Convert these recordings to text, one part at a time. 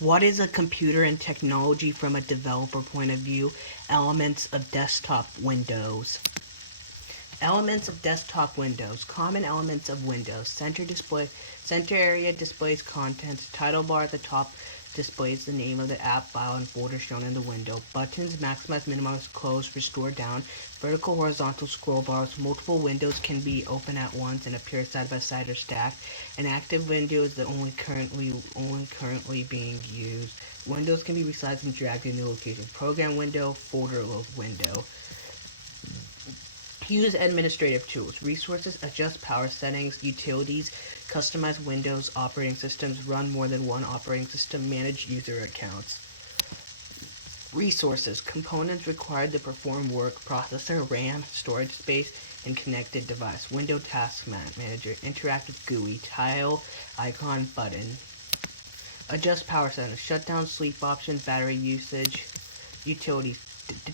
What is a computer and technology from a developer point of view? Elements of desktop windows. Elements of desktop windows. Common elements of Windows. Center area displays contents. Title bar at the top displays the name of the app, file, and folder shown in the window. Buttons maximize, minimize, close, restore, down. Vertical, horizontal scroll bars. Multiple windows can be open at once and appear side by side or stacked. An active window is the only currently being used. Windows can be resized and dragged to new location. Program window, folder window. Use administrative tools, resources, adjust power settings, utilities, customize Windows operating systems, run more than one operating system, manage user accounts. Resources, components required to perform work, processor, RAM, storage space, and connected device. Window Task Manager, interactive GUI, tile, icon, button. Adjust power settings, shutdown, sleep options, battery usage, utilities.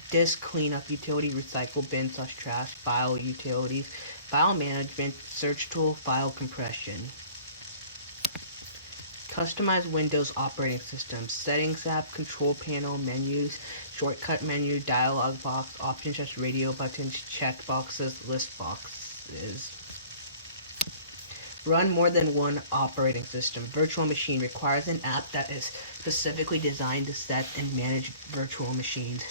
Disk cleanup utility, recycle bin / trash, file utilities, file management, search tool, file compression. Customize Windows operating system, settings app, control panel, menus, shortcut menu, dialog box, options such radio buttons, check boxes, list boxes. Run more than one operating system. Virtual machine requires an app that is specifically designed to set and manage virtual machines.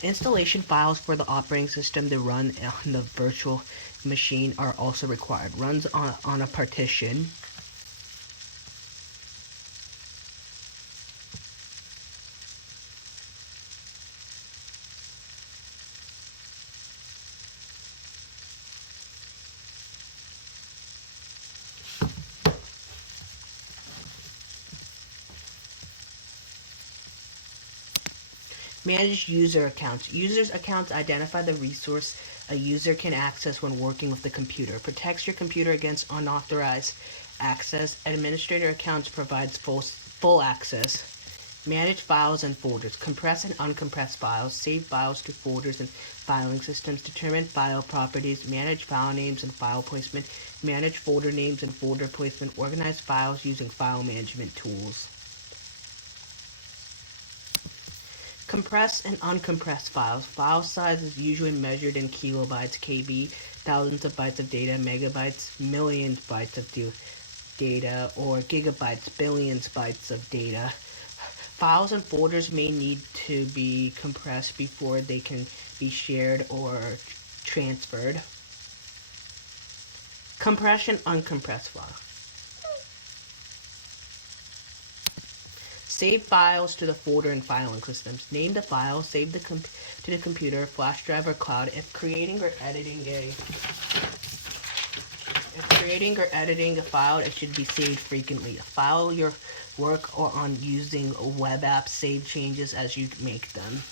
Installation files for the operating system to run on the virtual machine are also required. Runs on a partition. Manage user accounts. Users' accounts identify the resource a user can access when working with the computer. Protects your computer against unauthorized access. Administrator accounts provides full access. Manage files and folders. Compress and uncompress files. Save files to folders and filing systems. Determine file properties. Manage file names and file placement. Manage folder names and folder placement. Organize files using file management tools. Compress and uncompress files. File size is usually measured in kilobytes, KB, thousands of bytes of data, megabytes, millions bytes of data, or gigabytes, billions bytes of data. Files and folders may need to be compressed before they can be shared or transferred. Compression, uncompressed files. Save files to the folder and filing systems. Name the file, save to the computer, flash drive, or cloud. If creating or editing a file, it should be saved frequently. File your work or on using a web app, save changes as you make them.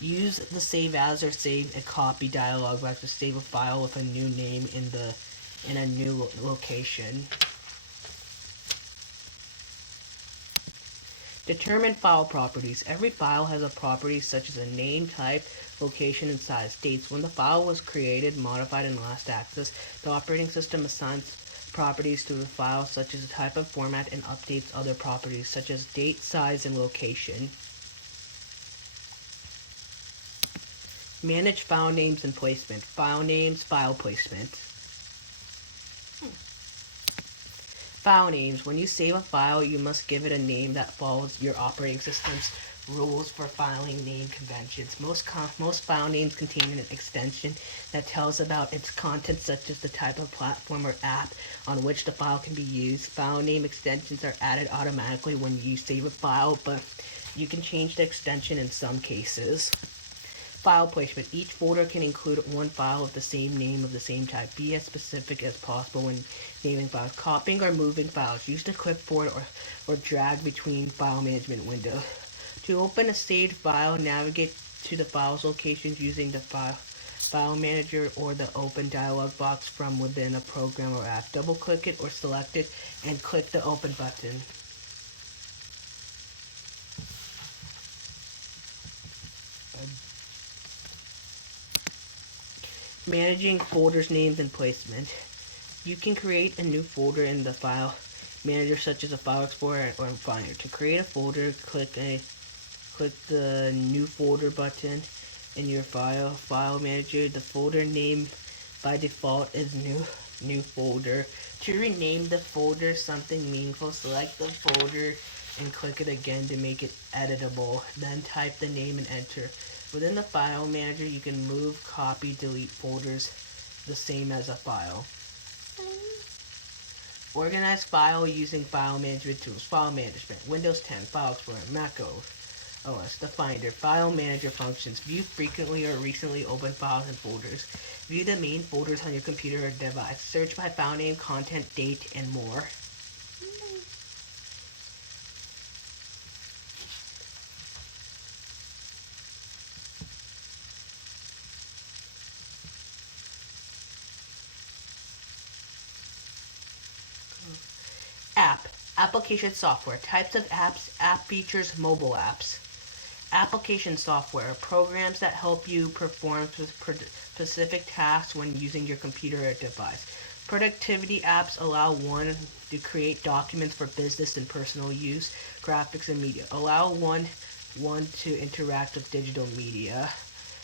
Use the save as or save a copy dialog box to save a file with a new name in a new location. Determine file properties. Every file has a property such as a name, type, location, and size. Dates when the file was created, modified, and last accessed. The operating system assigns properties to the file such as a type and format and updates other properties such as date, size, and location. Manage file names and placement. File names, file placement. File names. When you save a file, you must give it a name that follows your operating system's rules for filing name conventions. Most file names contain an extension that tells about its content, such as the type of platform or app on which the file can be used. File name extensions are added automatically when you save a file, but you can change the extension in some cases. File placement. Each folder can include one file of the same name of the same type. Be as specific as possible when naming files. Copying or moving files. Use the clipboard or drag between file management windows. To open a saved file, navigate to the file's locations using the file manager or the open dialog box from within a program or app. Double click it or select it and click the open button. Managing folders, names, and placement. You can create a new folder in the file manager such as a file explorer or Finder. To create a folder, click the new folder button in your file manager. The folder name by default is new folder. To rename the folder something meaningful, select the folder and click it again to make it editable. Then type the name and enter. Within the file manager, you can move, copy, delete folders the same as a file. Organize file using file management tools. File management, Windows 10, File Explorer, Mac OS, the Finder, file manager functions. View frequently or recently opened files and folders. View the main folders on your computer or device. Search by file name, content, date, and more. Application software. Types of apps, app features, mobile apps. Application software. Programs that help you perform specific tasks when using your computer or device. Productivity apps allow one to create documents for business and personal use. Graphics and media. Allow one to interact with digital media.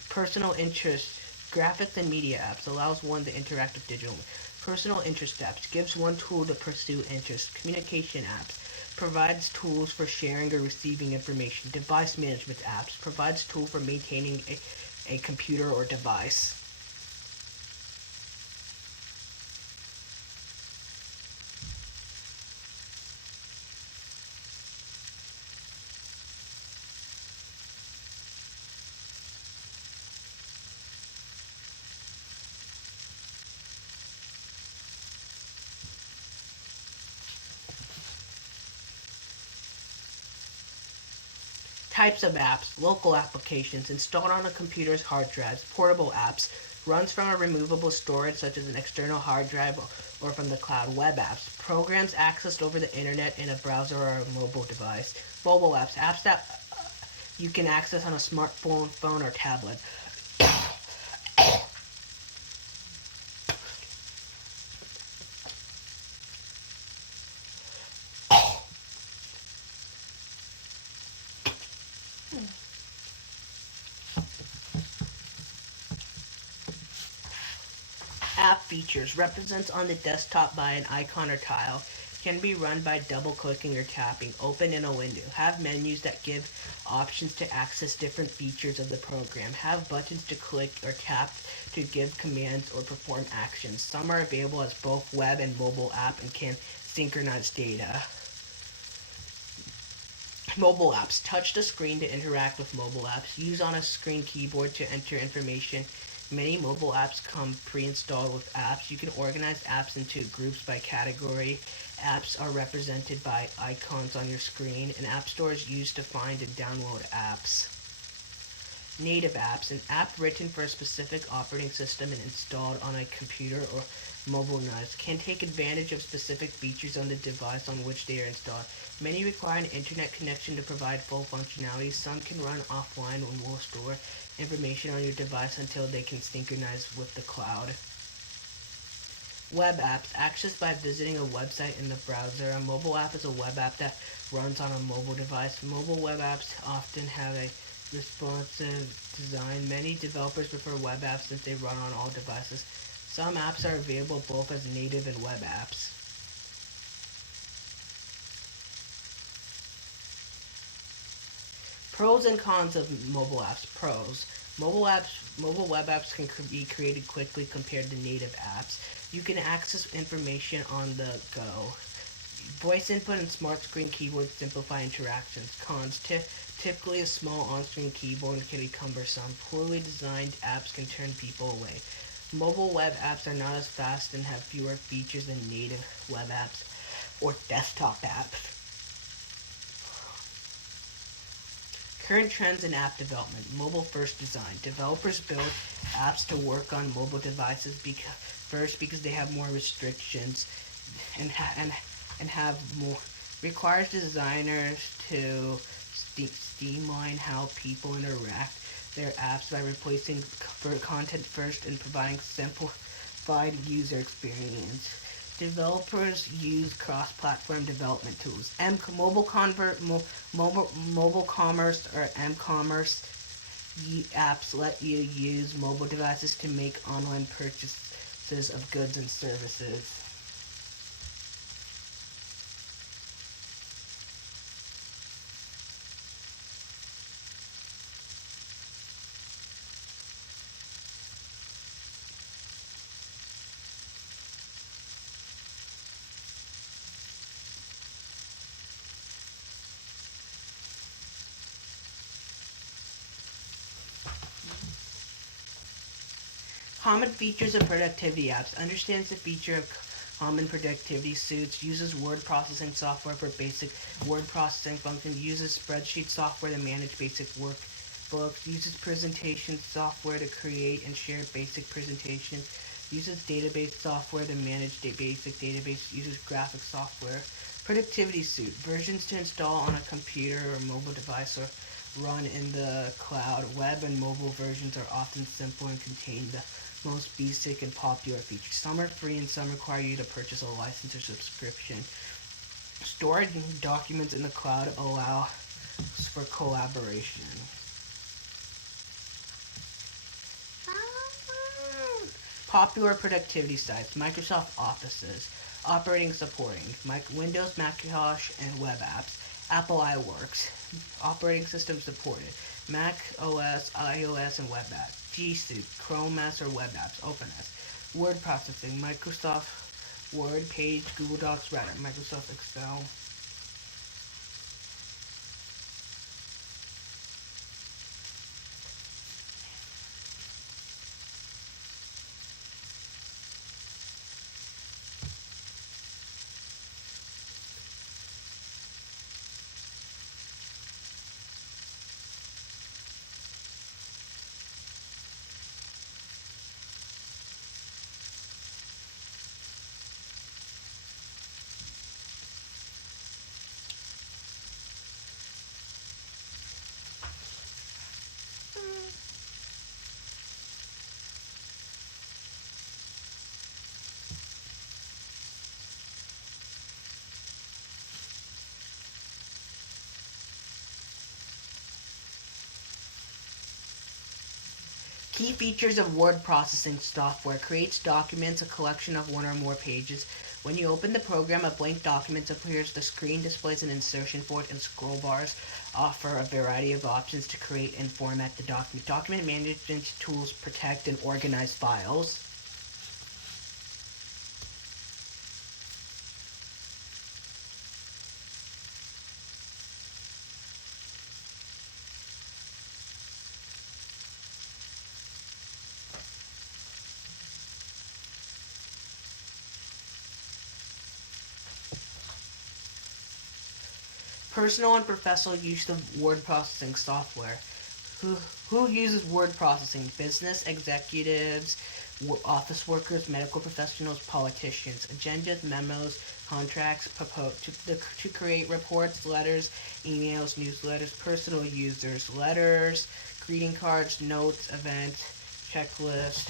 Personal interest. Graphics and media apps allows one to interact with digital media. Personal interest apps gives one tool to pursue interest. Communication apps provides tools for sharing or receiving information. Device management apps provides tools for maintaining a computer or device. Types of apps. Local applications installed on a computer's hard drives. Portable apps runs from a removable storage such as an external hard drive or from the cloud. Web apps programs accessed over the internet in a browser or a mobile device. Mobile apps apps that you can access on a smartphone, phone, or tablet. App features represents on the desktop by an icon or tile. Can be run by double clicking or tapping. Open in a window. Have menus that give options to access different features of the program. Have buttons to click or tap to give commands or perform actions. Some are available as both web and mobile app and can synchronize data. Mobile apps. Touch the screen to interact with mobile apps. Use on a screen keyboard to enter information. Many mobile apps come pre-installed with apps. You can organize apps into groups by category. Apps are represented by icons on your screen. An app store is used to find and download apps. Native apps. An app written for a specific operating system and installed on a computer or mobile device. Can take advantage of specific features on the device on which they are installed. Many require an internet connection to provide full functionality. Some can run offline and will store information on your device until they can synchronize with the cloud. Web apps, accessed by visiting a website in the browser. A mobile app is a web app that runs on a mobile device. Mobile web apps often have a responsive design. Many developers prefer web apps since they run on all devices. Some apps are available both as native and web apps. Pros and cons of mobile apps. Pros. Mobile web apps can be created quickly compared to native apps. You can access information on the go. Voice input and smart screen keyboards simplify interactions. Cons. Typically, a small on-screen keyboard can be cumbersome. Poorly designed apps can turn people away. Mobile web apps are not as fast and have fewer features than native web apps or desktop apps. Current trends in app development. Mobile first design. Developers build apps to work on mobile devices because they have more restrictions and have more requires designers to streamline how people interact their apps by replacing content first and providing simplified user experience. Developers use cross-platform development tools. Mobile commerce or m-commerce apps let you use mobile devices to make online purchases of goods and services. Common features of productivity apps. Understands the feature of common productivity suites. Uses word processing software for basic word processing functions. Uses spreadsheet software to manage basic workbooks. Uses presentation software to create and share basic presentations. Uses database software to manage basic database. Uses graphic software. Productivity suite. Versions to install on a computer or mobile device or run in the cloud. Web and mobile versions are often simple and contain the most basic and popular features. Some are free and some require you to purchase a license or subscription. Storage documents in the cloud allow for collaboration. Popular productivity sites. Microsoft Offices. Operating supporting. Windows, Macintosh, and web apps. Apple iWorks. Operating system supported. Mac OS, iOS, and web apps. G Suite, Chrome OS or web apps. OpenOS. Word processing. Microsoft Word, Page, Google Docs, Writer. Microsoft Excel. Key features of word processing software. Creates documents, a collection of one or more pages. When you open the program, a blank document appears. The screen displays an insertion board and scroll bars offer a variety of options to create and format the document. Document management tools protect and organize files. Personal and professional use of word processing software. Who uses word processing? Business executives, office workers, medical professionals, politicians. Agendas, memos, contracts to create reports, letters, emails, newsletters. Personal users, letters, greeting cards, notes, events, checklist,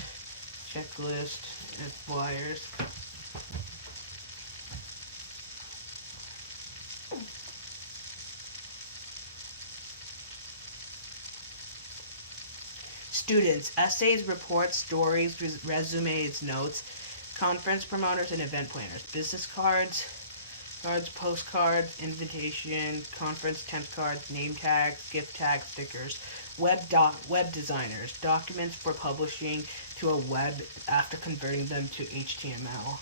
and flyers. Students, essays, reports, stories, resumes, notes, conference promoters, and event planners. Business cards, postcards, invitation, conference temp cards, name tags, gift tags, stickers. Web designers, documents for publishing to a web after converting them to HTML.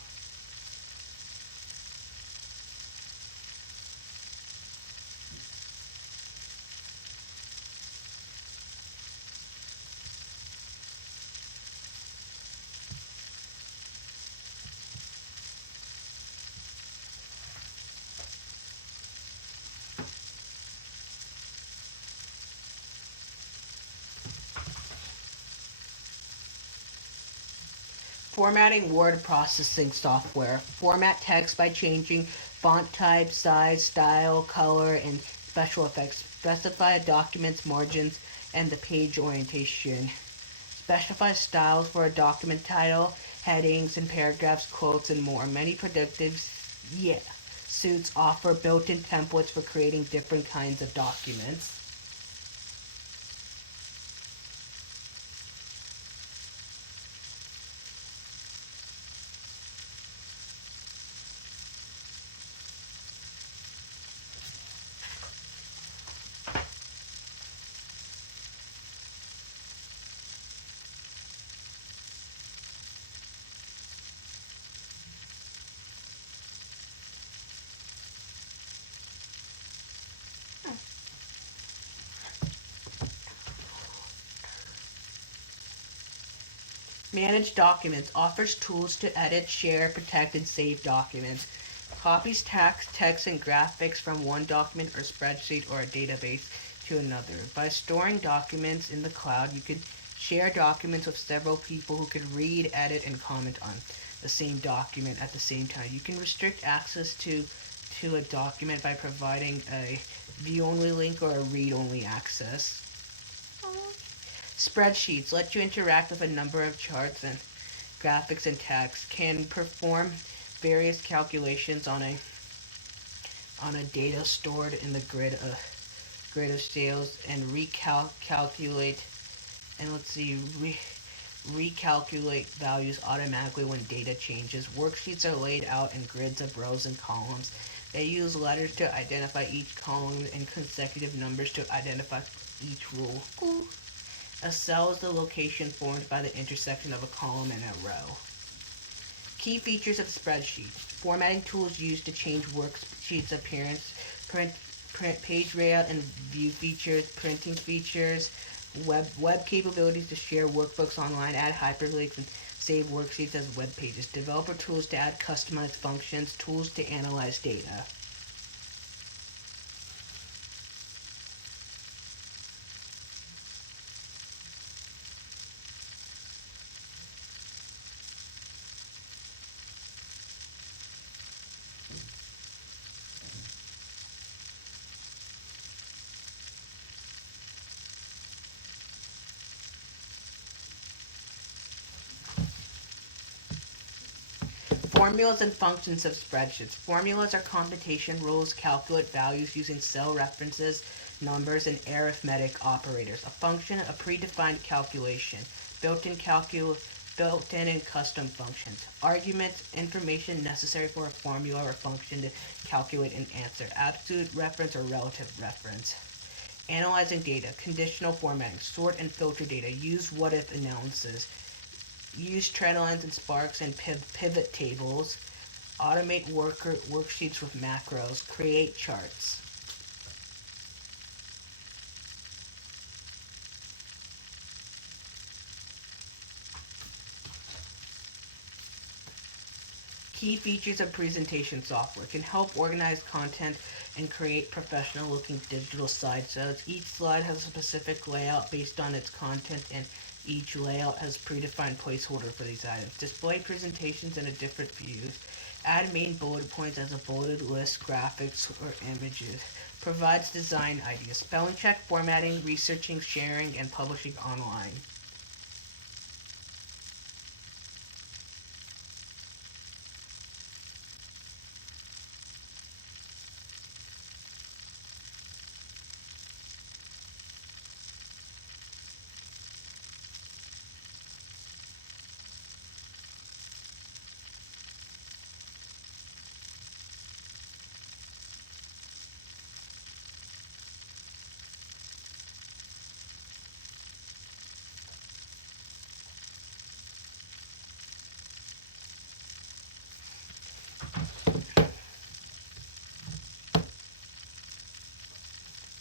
Formatting word processing software. Format text by changing font type, size, style, color, and special effects. Specify documents, margins, and the page orientation. Specify styles for a document title, headings and paragraphs, quotes, and more. Many productive suites offer built-in templates for creating different kinds of documents. Manage Documents offers tools to edit, share, protect, and save documents. Copies text, and graphics from one document or spreadsheet or a database to another. By storing documents in the cloud, you can share documents with several people who can read, edit, and comment on the same document at the same time. You can restrict access to a document by providing a view-only link or a read-only access. Spreadsheets let you interact with a number of charts and graphics and text, can perform various calculations on a data stored in the grid of sales and recalculate and recalculate values automatically when data changes. Worksheets are laid out in grids of rows and columns. They use letters to identify each column and consecutive numbers to identify each rule. A cell is the location formed by the intersection of a column and a row. Key features of spreadsheets. Formatting tools used to change worksheets appearance, print page layout and view features, printing features, web capabilities to share workbooks online, add hyperlinks, and save worksheets as web pages. Developer tools to add customized functions, tools to analyze data. Formulas and functions of spreadsheets. Formulas are computation rules, calculate values using cell references, numbers, and arithmetic operators. A function, a predefined calculation. Built-in and custom functions. Arguments, information necessary for a formula or function to calculate an answer. Absolute reference or relative reference. Analyzing data. Conditional formatting. Sort and filter data. Use what-if analysis. Use trendlines and sparks and pivot tables. Automate worksheets with macros. Create charts. Key features of presentation software can help organize content and create professional looking digital slideshows. Each slide has a specific layout based on its content, and each layout has predefined placeholder for these items. Display presentations in a different views. Add main bullet points as a bulleted list, graphics, or images. Provides design ideas. Spelling check, formatting, researching, sharing, and publishing online.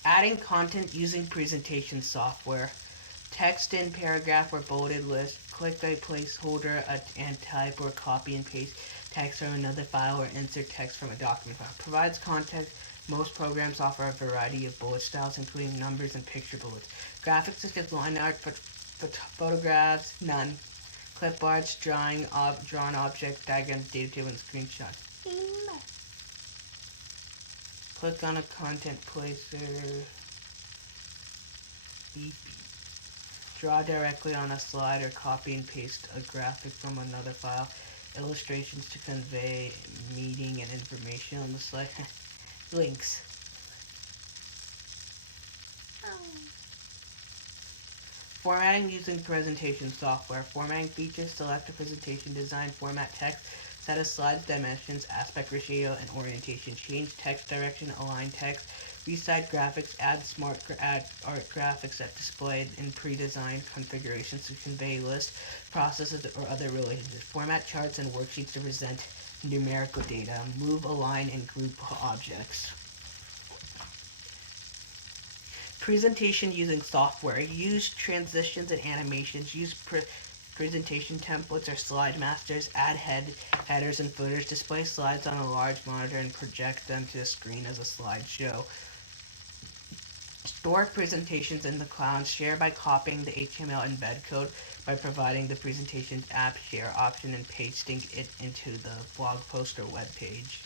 Adding content using presentation software. Text in paragraph or bulleted list. Click a placeholder and type or copy and paste text from another file or insert text from a document file. Provides context. Most programs offer a variety of bullet styles, including numbers and picture bullets. Graphics such as line art, photographs, none. Cliparts, drawn objects, diagrams, data table, and screenshots. Click on a content placer. Draw directly on a slide or copy and paste a graphic from another file. Illustrations to convey meaning and information on the slide. Links. Formatting using presentation software. Formatting features: select a presentation design, format text, set a slide's dimensions, aspect ratio, and orientation. Change text direction, align text, resize graphics, add art graphics that displayed in pre-designed configurations to convey lists, processes, or other relationships. Format charts and worksheets to present numerical data. Move, align, and group objects. Presentation using software. Use transitions and animations. Use presentation templates or slide masters. Add headers and footers. Display slides on a large monitor and project them to the screen as a slideshow. Store presentations in the cloud. Share by copying the HTML embed code by providing the presentations app share option and pasting it into the blog post or web page.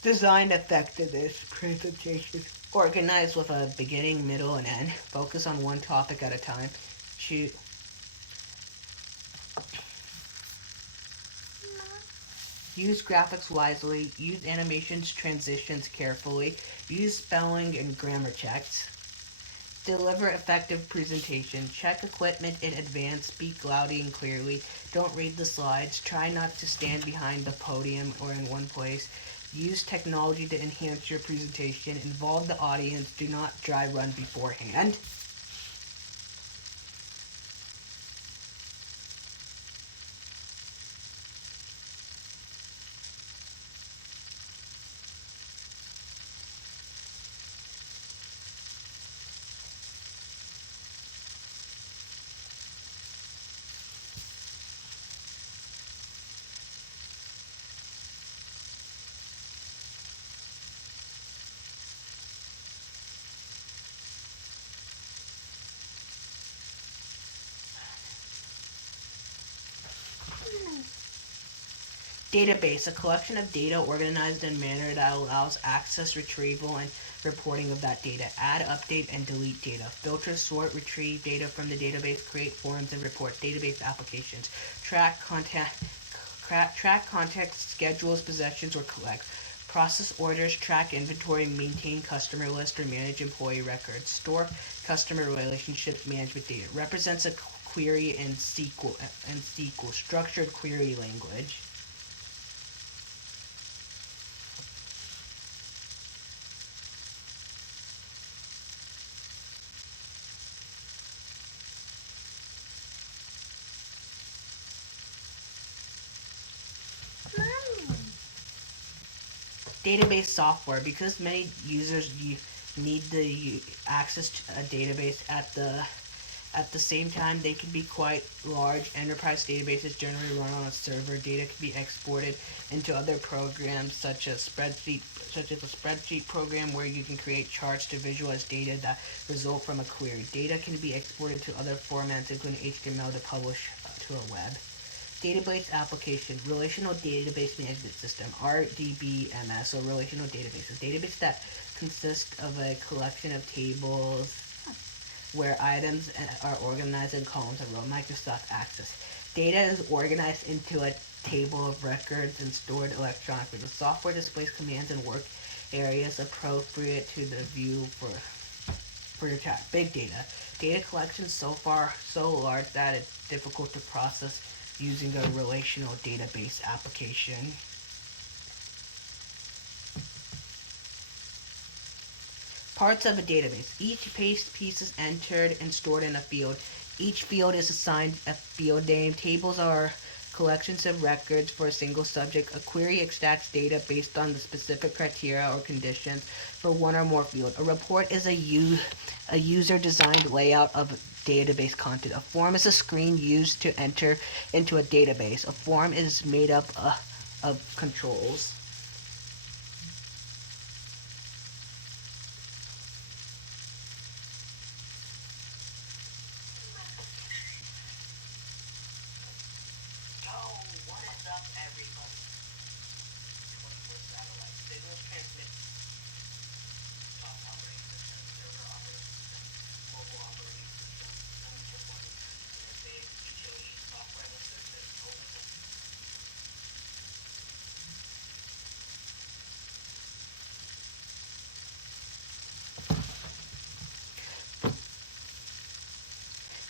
Design effectiveness presentation. Organize with a beginning, middle, and end. Focus on one topic at a time. Use graphics wisely. Use animations, transitions carefully. Use spelling and grammar checks. Deliver effective presentation. Check equipment in advance. Speak loudly and clearly. Don't read the slides. Try not to stand behind the podium or in one place. Use technology to enhance your presentation. Involve the audience. Do not dry run beforehand. Database, a collection of data organized in a manner that allows access, retrieval, and reporting of that data. Add, update, and delete data. Filter, sort, retrieve data from the database, create forms, and report database applications. Track context, schedules, possessions, or collect. Process orders, track inventory, maintain customer list, or manage employee records. Store customer relationships management data. Represents a query in SQL, structured query language. Database software. Because many users need the access to a database at the same time, they can be quite large. Enterprise databases generally run on a server. Data can be exported into other programs such as a spreadsheet program where you can create charts to visualize data that result from a query. Data can be exported to other formats, including HTML, to publish to a web. Database application, relational database management system, RDBMS, or relational database. A database that consists of a collection of tables where items are organized in columns and rows. Microsoft Access. Data is organized into a table of records and stored electronically. The software displays commands and work areas appropriate to the view for your task. Big data. Data collection so large that it's difficult to process using a relational database application. Parts of a database. Each piece is entered and stored in a field. Each field is assigned a field name. Tables are collections of records for a single subject. A query extracts data based on the specific criteria or conditions for one or more fields. A report is a user-designed layout of database content. A form is a screen used to enter into a database. A form is made up of controls. What is up, everybody? 24 satellite signals transmit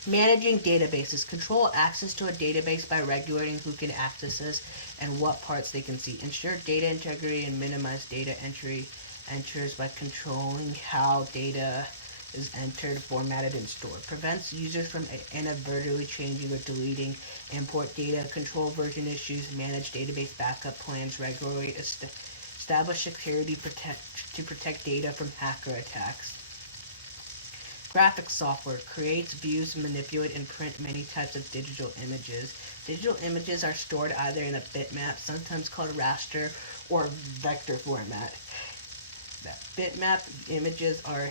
Managing databases. Control access to a database by regulating who can access it and what parts they can see. Ensure data integrity and minimize data enters by controlling how data is entered, formatted, and stored. Prevents users from inadvertently changing or deleting import data. Control version issues. Manage database backup plans regularly. Establish security to protect data from hacker attacks. Graphics software creates, views, manipulate, and print many types of digital images. Digital images are stored either in a bitmap, sometimes called raster, or vector format. Bitmap images are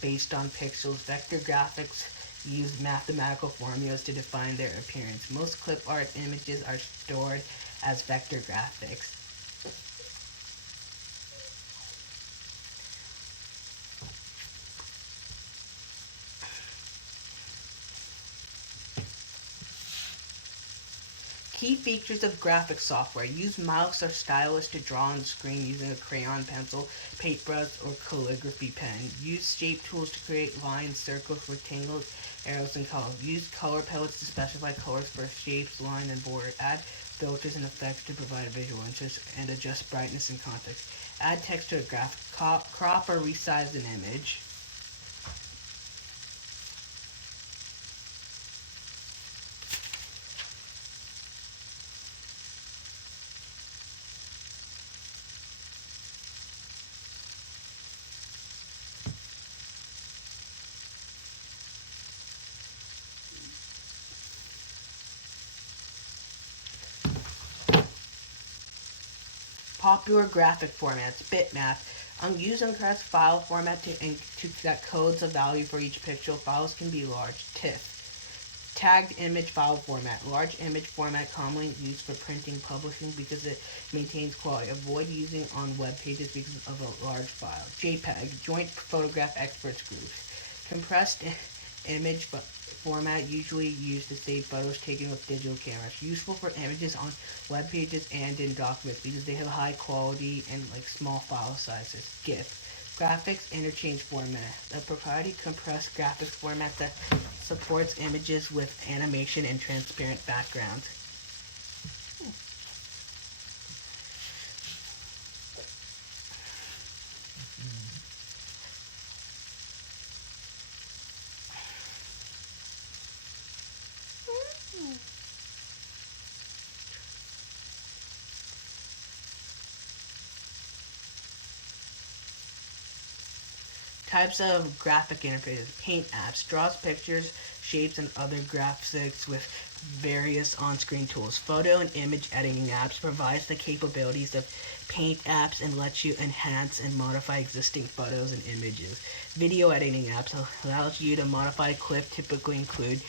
based on pixels. Vector graphics use mathematical formulas to define their appearance. Most clip art images are stored as vector graphics. Key features of graphic software. Use mouse or stylus to draw on the screen using a crayon, pencil, paintbrush, or calligraphy pen. Use shape tools to create lines, circles, rectangles, arrows, and colors. Use color palettes to specify colors for shapes, line, and border. Add filters and effects to provide visual interest and adjust brightness and context. Add text to a graphic. Crop or resize an image. Popular graphic formats. Bitmap. Use unclassified file format to that codes a value for each pixel. Files can be large. TIFF. Tagged image file format. Large image format commonly used for printing, publishing because it maintains quality. Avoid using on web pages because of a large file. JPEG. Joint Photograph Experts Groups. Compressed image format usually used to save photos taken with digital cameras. Useful for images on web pages and in documents because they have high quality and small file sizes. GIF. Graphics Interchange Format. A proprietary compressed graphics format that supports images with animation and transparent backgrounds. Types of graphic interfaces. Paint apps. Draws pictures, shapes, and other graphics with various on-screen tools. Photo and image editing apps. Provides the capabilities of paint apps and lets you enhance and modify existing photos and images. Video editing apps. Allows you to modify a clip, typically include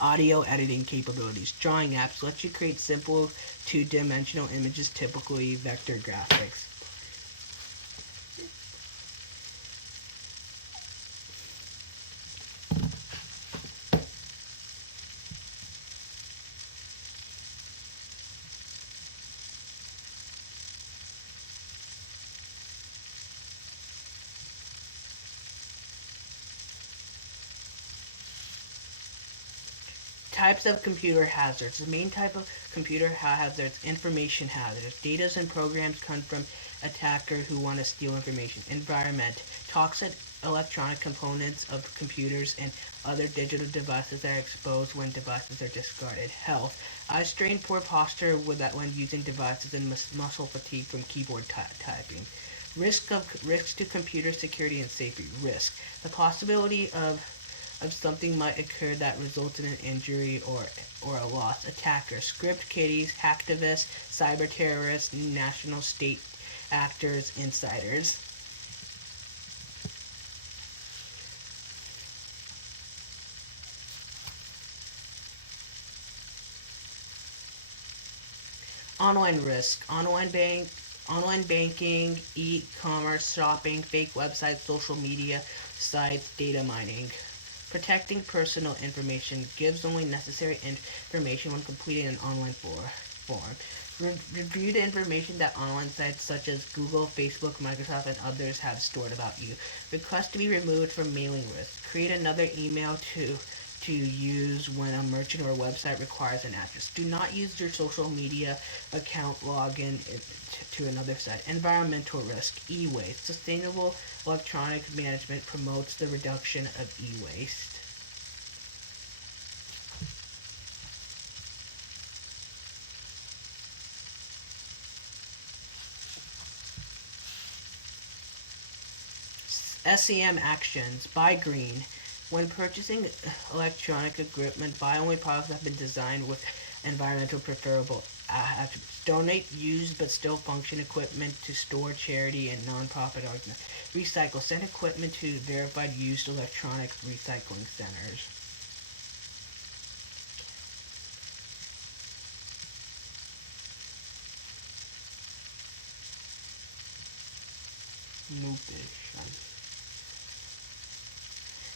audio editing capabilities. Drawing apps. Lets you create simple two-dimensional images, typically vector graphics. Types of computer hazards. The main type of computer hazards, information hazards. Data and programs come from attackers who want to steal information. Environment. Toxic electronic components of computers and other digital devices that are exposed when devices are discarded. Health. Eye strain, poor posture when using devices, and muscle fatigue from keyboard typing. Risks to computer security and safety. Risk. The possibility of something might occur that results in an injury or a loss. Attackers. Script kiddies, hacktivists, cyber terrorists, national state actors, insiders. Online risk. Online banking, e-commerce, shopping, fake websites, social media sites, data mining. Protecting personal information. Gives only necessary information when completing an online form. form. Review the information that online sites such as Google, Facebook, Microsoft, and others have stored about you. Request to be removed from mailing lists. Create another email to use when a merchant or website requires an address. Do not use your social media account login to another site. Environmental risk, e-waste. Sustainable electronic management promotes the reduction of e-waste. SEM actions. Buy green. When purchasing electronic equipment, buy only products that have been designed with environmental preferable attributes. Donate used but still function equipment to store, charity, and non-profit organizations. Recycle. Send equipment to verified used electronic recycling centers.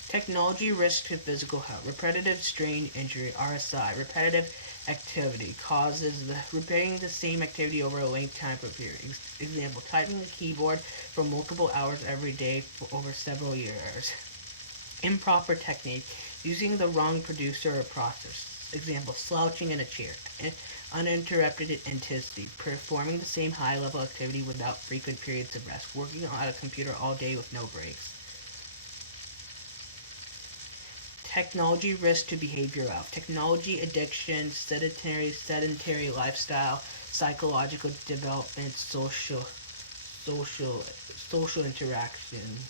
Technology risk to physical health. Repetitive strain injury, RSI. Repetitive activity causes repeating the same activity over a length time for a period. Example, typing a keyboard for multiple hours every day for over several years. Improper technique, using the wrong producer or process. Example, slouching in a chair. Uninterrupted intensity, performing the same high-level activity without frequent periods of rest. Working on a computer all day with no breaks. Technology risk to behavioral health. Technology addiction, sedentary lifestyle, psychological development, social interaction.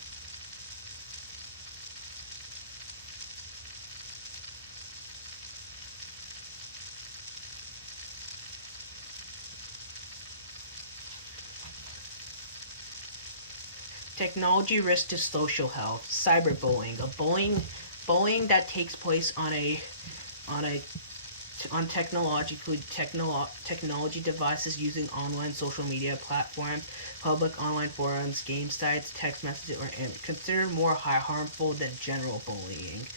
Technology risk to social health. Cyberbullying, bullying that takes place on technology devices using online social media platforms, public online forums, game sites, text messages, or considered more harmful than general bullying.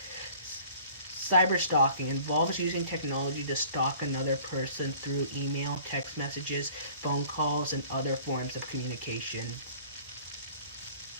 Cyber stalking involves using technology to stalk another person through email, text messages, phone calls, and other forms of communication.